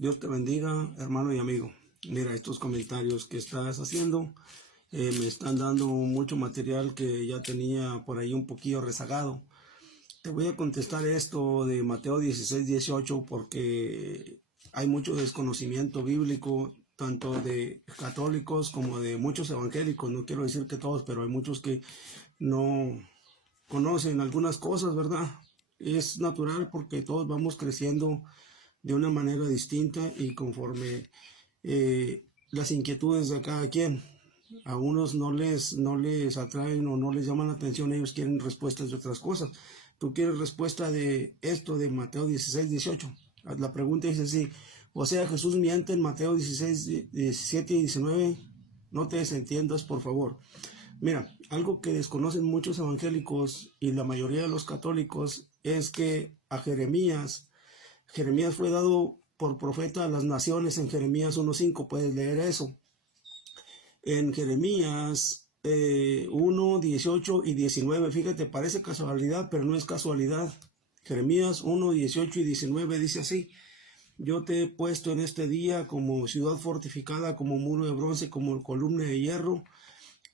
Dios te bendiga, hermano y amigo. Mira, estos comentarios que estás haciendo me están dando mucho material que ya tenía por ahí un poquillo rezagado. Te voy a contestar esto de Mateo 16:18 porque hay mucho desconocimiento bíblico, tanto de católicos como de muchos evangélicos. No quiero decir que todos, pero hay muchos que no conocen algunas cosas, ¿verdad? Es natural porque todos vamos creciendo de una manera distinta y conforme las inquietudes de cada quien. A unos no les atraen o no les llaman la atención, ellos quieren respuestas de otras cosas. Tú quieres respuesta de esto de Mateo 16:18. La pregunta dice así: o sea, Jesús miente en Mateo 16:17 y 19. No te desentiendas, por favor. Mira, algo que desconocen muchos evangélicos y la mayoría de los católicos es que a Jeremías fue dado por profeta a las naciones en Jeremías 1:5, puedes leer eso. En Jeremías 1, 18 y 19, fíjate, parece casualidad, pero no es casualidad. Jeremías 1, 18 y 19 dice así: yo te he puesto en este día como ciudad fortificada, como muro de bronce, como columna de hierro,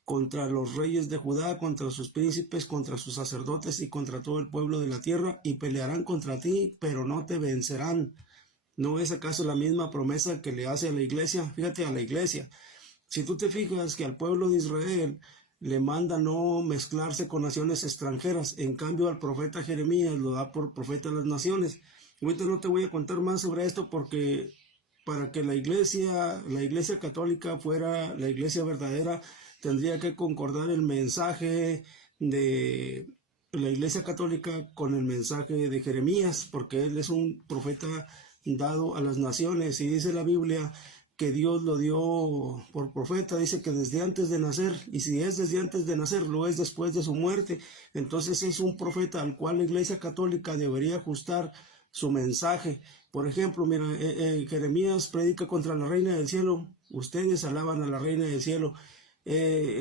contra los reyes de Judá, contra sus príncipes, contra sus sacerdotes y contra todo el pueblo de la tierra, y pelearán contra ti, pero no te vencerán. ¿No es acaso la misma promesa que le hace a la iglesia? Fíjate, a la iglesia. Si tú te fijas que al pueblo de Israel le manda no mezclarse con naciones extranjeras, en cambio al profeta Jeremías lo da por profeta de las naciones. Ahorita no te voy a contar más sobre esto porque para que la iglesia católica fuera la iglesia verdadera, tendría que concordar el mensaje de la iglesia católica con el mensaje de Jeremías, porque él es un profeta dado a las naciones, y dice la Biblia que Dios lo dio por profeta, dice que desde antes de nacer, y si es desde antes de nacer, lo es después de su muerte. Entonces es un profeta al cual la iglesia católica debería ajustar su mensaje. Por ejemplo, mira, Jeremías predica contra la reina del cielo. Ustedes alaban a la reina del cielo.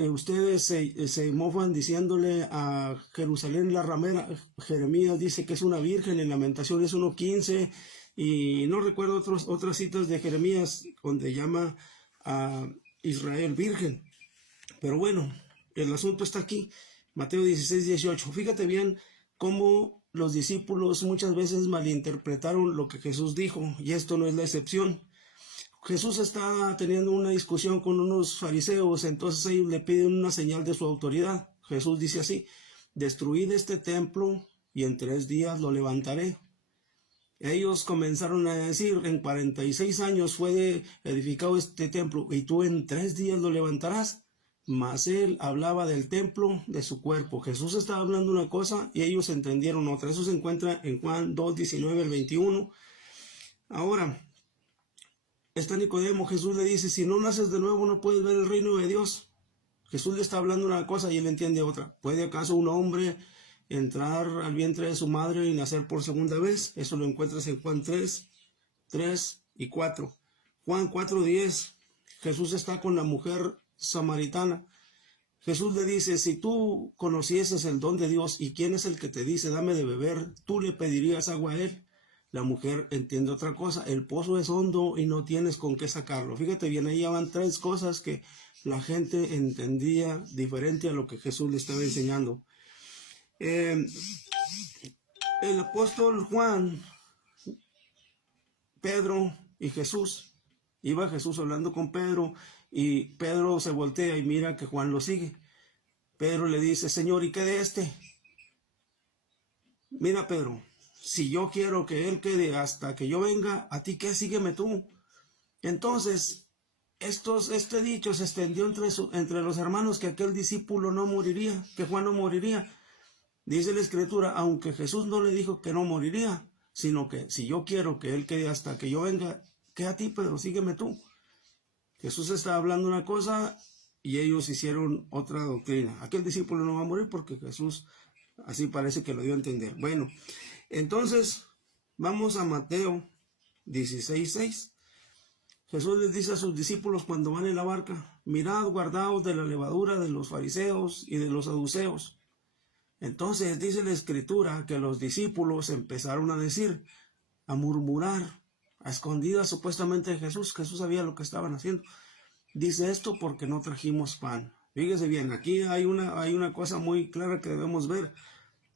Ustedes se mofan diciéndole a Jerusalén la ramera. Jeremías dice que es una virgen en Lamentaciones 1:15, y no recuerdo otras citas de Jeremías donde llama a Israel virgen. Pero bueno, el asunto está aquí, Mateo 16:18. Fíjate bien cómo los discípulos muchas veces malinterpretaron lo que Jesús dijo, y esto no es la excepción. Jesús está teniendo una discusión con unos fariseos, entonces ellos le piden una señal de su autoridad. Jesús dice así: destruid este templo y en 3 días lo levantaré. Ellos comenzaron a decir: en 46 años fue edificado este templo y tú en 3 días lo levantarás. Mas él hablaba del templo de su cuerpo. Jesús estaba hablando una cosa y ellos entendieron otra. Eso se encuentra en Juan 2:19 al 21. Ahora está Nicodemo. Jesús le dice: si no naces de nuevo no puedes ver el reino de Dios. Jesús le está hablando una cosa y él entiende otra. ¿Puede acaso un hombre entrar al vientre de su madre y nacer por segunda vez? Eso lo encuentras en Juan 3 y 4. Juan 4:10. Jesús está con la mujer samaritana. Jesús le dice: si tú conocieses el don de Dios y quién es el que te dice dame de beber, tú le pedirías agua a él. La mujer entiende otra cosa: el pozo es hondo y no tienes con qué sacarlo. Fíjate bien, ahí van 3 cosas que la gente entendía diferente a lo que Jesús le estaba enseñando. El apóstol Juan, Pedro y Jesús. Iba Jesús hablando con Pedro y Pedro se voltea y mira que Juan lo sigue. Pedro le dice: Señor, ¿y qué de este? Mira, Pedro, si yo quiero que él quede hasta que yo venga, ¿a ti qué? Sígueme tú. Entonces, este dicho se extendió entre los hermanos, que aquel discípulo no moriría, que Juan no moriría. Dice la Escritura, aunque Jesús no le dijo que no moriría, sino que si yo quiero que él quede hasta que yo venga, ¿qué a ti, Pedro? Sígueme tú. Jesús estaba hablando una cosa y ellos hicieron otra doctrina. Aquel discípulo no va a morir porque Jesús así parece que lo dio a entender. Bueno, entonces vamos a Mateo 16:6. Jesús les dice a sus discípulos cuando van en la barca: mirad, guardaos de la levadura de los fariseos y de los saduceos. Entonces dice la Escritura que los discípulos empezaron a decir, a murmurar, a escondidas supuestamente de Jesús. Jesús sabía lo que estaban haciendo. Dice esto porque no trajimos pan. Fíjese bien, aquí hay una cosa muy clara que debemos ver.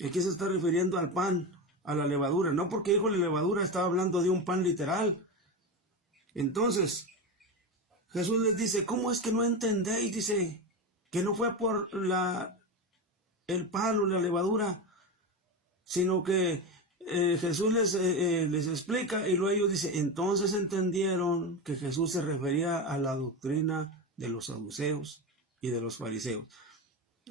Aquí se está refiriendo al pan, a la levadura. No porque dijo la levadura, estaba hablando de un pan literal. Entonces, Jesús les dice, ¿cómo es que no entendéis? Dice, que no fue por el pan o la levadura, sino que Jesús les explica y luego ellos dicen, entonces entendieron que Jesús se refería a la doctrina de los saduceos y de los fariseos.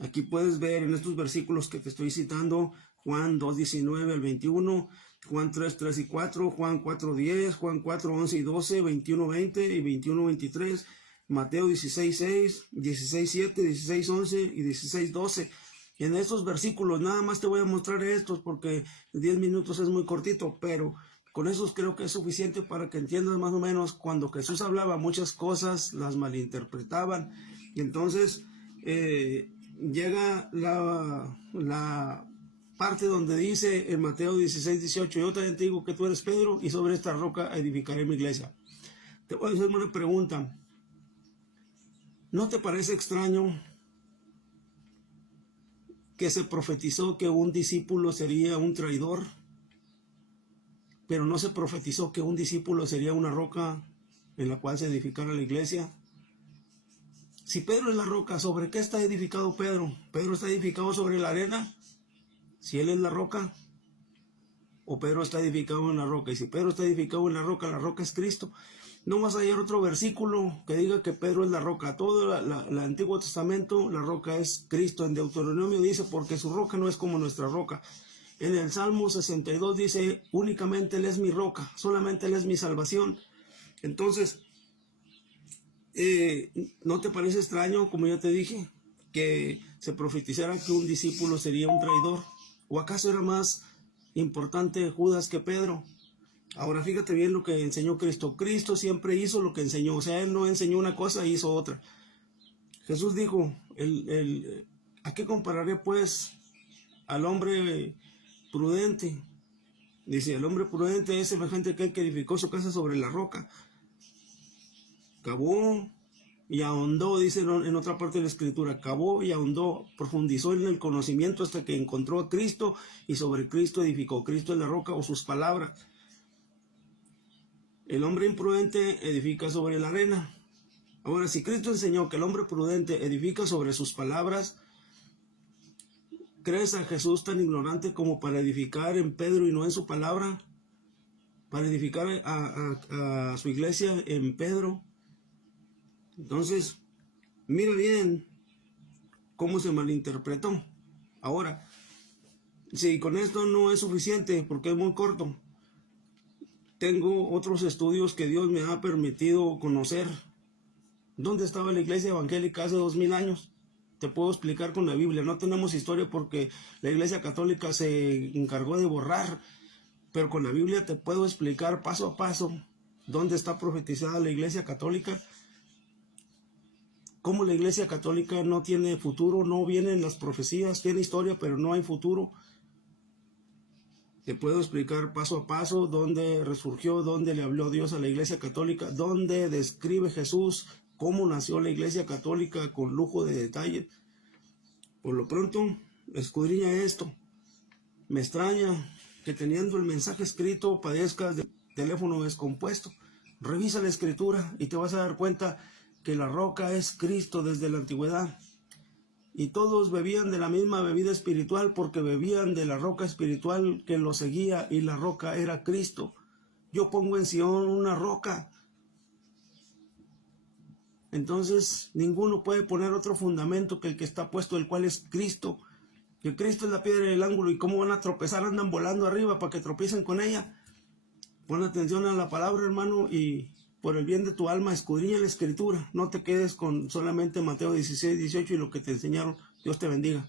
Aquí puedes ver en estos versículos que te estoy citando, Juan 2:19 al 21, Juan 3:3 y 4, Juan 4:10, Juan 4:11 y 12, 21:20 y 21:23, Mateo 16:6, 16:7, 16:11 y 16:12. En estos versículos nada más te voy a mostrar estos porque 10 minutos es muy cortito, pero con esos creo que es suficiente para que entiendas más o menos. Cuando Jesús hablaba muchas cosas las malinterpretaban, y entonces llega la parte donde dice en Mateo 16:18, yo también te digo que tú eres Pedro y sobre esta roca edificaré mi iglesia. Te voy a hacer una pregunta. ¿No te parece extraño que se profetizó que un discípulo sería un traidor, pero no se profetizó que un discípulo sería una roca en la cual se edificara la iglesia? Si Pedro es la roca, ¿sobre qué está edificado Pedro? ¿Pedro está edificado sobre la arena? Si él es la roca, o Pedro está edificado en la roca. Y si Pedro está edificado en la roca es Cristo. No vas a hallar otro versículo que diga que Pedro es la roca. Todo el Antiguo Testamento, la roca es Cristo. En Deuteronomio dice, porque su roca no es como nuestra roca. En el Salmo 62 dice, únicamente Él es mi roca, solamente Él es mi salvación. Entonces, ¿no te parece extraño, como ya te dije, que se profetizara que un discípulo sería un traidor? ¿O acaso era más importante Judas que Pedro? Ahora fíjate bien lo que enseñó Cristo. Cristo siempre hizo lo que enseñó. O sea, Él no enseñó una cosa e hizo otra. Jesús dijo, ¿a qué compararé pues al hombre prudente? Dice, el hombre prudente es semejante a aquel que edificó su casa sobre la roca. Cavó y ahondó, dice en otra parte de la escritura, cavó y ahondó, profundizó en el conocimiento hasta que encontró a Cristo y sobre Cristo edificó. Cristo es la roca o sus palabras. El hombre imprudente edifica sobre la arena. Ahora, si Cristo enseñó que el hombre prudente edifica sobre sus palabras, ¿crees a Jesús tan ignorante como para edificar en Pedro y no en su palabra? Para edificar a su iglesia en Pedro. Entonces, mira bien cómo se malinterpretó. Ahora, si con esto no es suficiente, porque es muy corto, tengo otros estudios que Dios me ha permitido conocer. ¿Dónde estaba la iglesia evangélica hace 2000 años? Te puedo explicar con la Biblia. No tenemos historia porque la iglesia católica se encargó de borrar, pero con la Biblia te puedo explicar paso a paso dónde está profetizada la iglesia católica. Cómo la iglesia católica no tiene futuro, no vienen las profecías, tiene historia, pero no hay futuro. Te puedo explicar paso a paso dónde resurgió, dónde le habló Dios a la iglesia católica, dónde describe Jesús cómo nació la iglesia católica con lujo de detalle. Por lo pronto, escudriña esto. Me extraña que teniendo el mensaje escrito padezcas de teléfono descompuesto. Revisa la escritura y te vas a dar cuenta que la roca es Cristo desde la antigüedad. Y todos bebían de la misma bebida espiritual porque bebían de la roca espiritual que los seguía, y la roca era Cristo. Yo pongo en Sion una roca. Entonces ninguno puede poner otro fundamento que el que está puesto, el cual es Cristo. Que Cristo es la piedra del ángulo, y cómo van a tropezar, andan volando arriba para que tropiecen con ella. Pon atención a la palabra, hermano, y por el bien de tu alma, escudriña la escritura. No te quedes con solamente Mateo 16, 18 y lo que te enseñaron. Dios te bendiga.